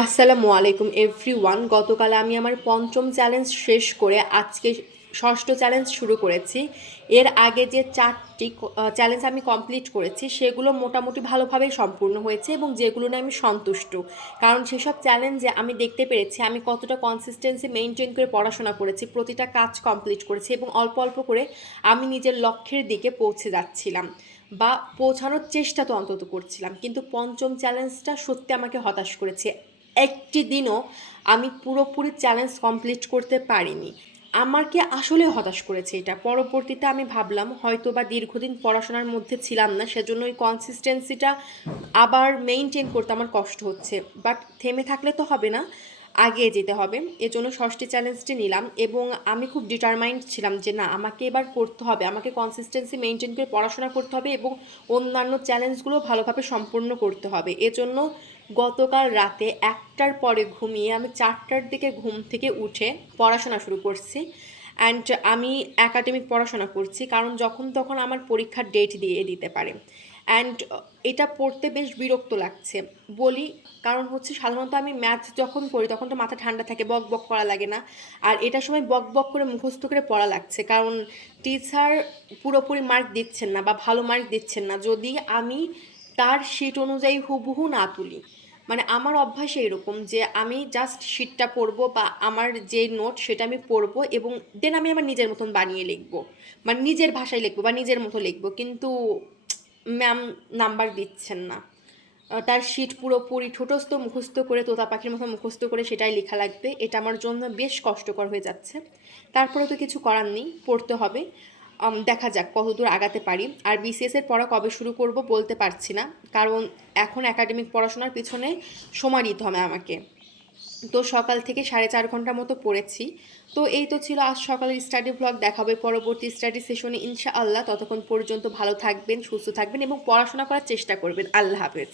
আসসালামু আলাইকুম এভরিওয়ান। গতকাল আমি আমার পঞ্চম চ্যালেঞ্জ শেষ করে আজকে ষষ্ঠ চ্যালেঞ্জ শুরু করেছি। এর আগে যে চারটি চ্যালেঞ্জ আমি কমপ্লিট করেছি সেগুলো মোটামুটি ভালোভাবেই সম্পূর্ণ হয়েছে এবং যেগুলো নিয়ে আমি সন্তুষ্ট, কারণ সেসব চ্যালেঞ্জে আমি দেখতে পেরেছি আমি কতটা কনসিস্টেন্সি মেনটেন করে পড়াশোনা করেছি, প্রতিটা কাজ কমপ্লিট করেছি এবং অল্প অল্প করে আমি নিজের লক্ষ্যের দিকে পৌঁছে যাচ্ছিলাম বা পৌঁছানোর চেষ্টা তো অন্তত করছিলাম। কিন্তু পঞ্চম চ্যালেঞ্জটা সত্যি আমাকে হতাশ করেছে। একটি দিনও আমি পুরোপুরি চ্যালেঞ্জ কমপ্লিট করতে পারিনি। আমাকে আসলে হতাশ করেছে এটা। পরবর্তীতে আমি ভাবলাম হয়তো বা দীর্ঘদিন পড়াশোনার মধ্যে ছিলাম না, সেজন্য ওই কনসিস্টেন্সিটা আবার মেইনটেন করতে আমার কষ্ট হচ্ছে। বাট থেমে থাকলে তো হবে না, আগিয়ে যেতে হবে। এজন্য ষষ্ঠী চ্যালেঞ্জটি নিলাম এবং আমি খুব ডিটারমাইন্ড ছিলাম যে না, আমাকে এবার করতে হবে, আমাকে কনসিস্টেন্সি মেনটেন করে পড়াশোনা করতে হবে এবং অন্যান্য চ্যালেঞ্জগুলো ভালোভাবে সম্পূর্ণ করতে হবে। এজন্য গতকাল রাতে 1টার পরে ঘুমিয়ে আমি 4টার দিকে ঘুম থেকে উঠে পড়াশোনা শুরু করছি। অ্যান্ড আমি একাডেমিক পড়াশোনা করছি, কারণ যখন তখন আমার পরীক্ষার ডেট দিয়ে দিতে পারে। অ্যান্ড এটা পড়তে বেশ বিরক্ত লাগছে বলি, কারণ হচ্ছে সাধারণত আমি ম্যাথ যখন পড়ি তখন তো মাথা ঠান্ডা থাকে, বক বক করা লাগে না। আর এটার সময় বক বক করে মুখস্থ করে পড়া লাগছে, কারণ টিচার পুরোপুরি মার্ক দিচ্ছেন না বা ভালো মার্ক দিচ্ছেন না যদি আমি তার শিট অনুযায়ী হুবহু না তুলি। মানে আমার অভ্যাস এইরকম যে আমি জাস্ট শিটটা পড়বো বা আমার যে নোট সেটা আমি পড়বো এবং দেন আমি আমার নিজের মতন বানিয়ে লিখবো, মানে নিজের ভাষায় লিখবো বা নিজের মতো লিখবো। কিন্তু ম্যাম নাম্বার দিচ্ছেন না। তার শিট পুরোপুরি ঠোঁটস্থ মুখস্থ করে, তোতা পাখির মতো মুখস্থ করে সেটাই লেখা লাগবে। এটা আমার জন্য বেশ কষ্টকর হয়ে যাচ্ছে। তারপরে তো কিছু করার নেই, পড়তে হবে। দেখা যাক কতদূর আগাতে পারি। আর বিসিএস এর পড়া কবে শুরু করব বলতে পারছি না, কারণ এখন একাডেমিক পড়াশোনার পিছনে সময় দিতে হবে আমাকে। তো সকাল থেকে 4.5 ঘন্টা মতো পড়েছি। তো এই তো ছিল আজ সকালের স্টাডি ব্লগ। দেখাবে পরবর্তী স্টাডি সেশনে ইনশাআল্লাহ। ততক্ষণ পর্যন্ত ভালো থাকবেন, সুস্থ থাকবেন এবং পড়াশোনা করার চেষ্টা করবেন। আল্লাহ হাফেজ।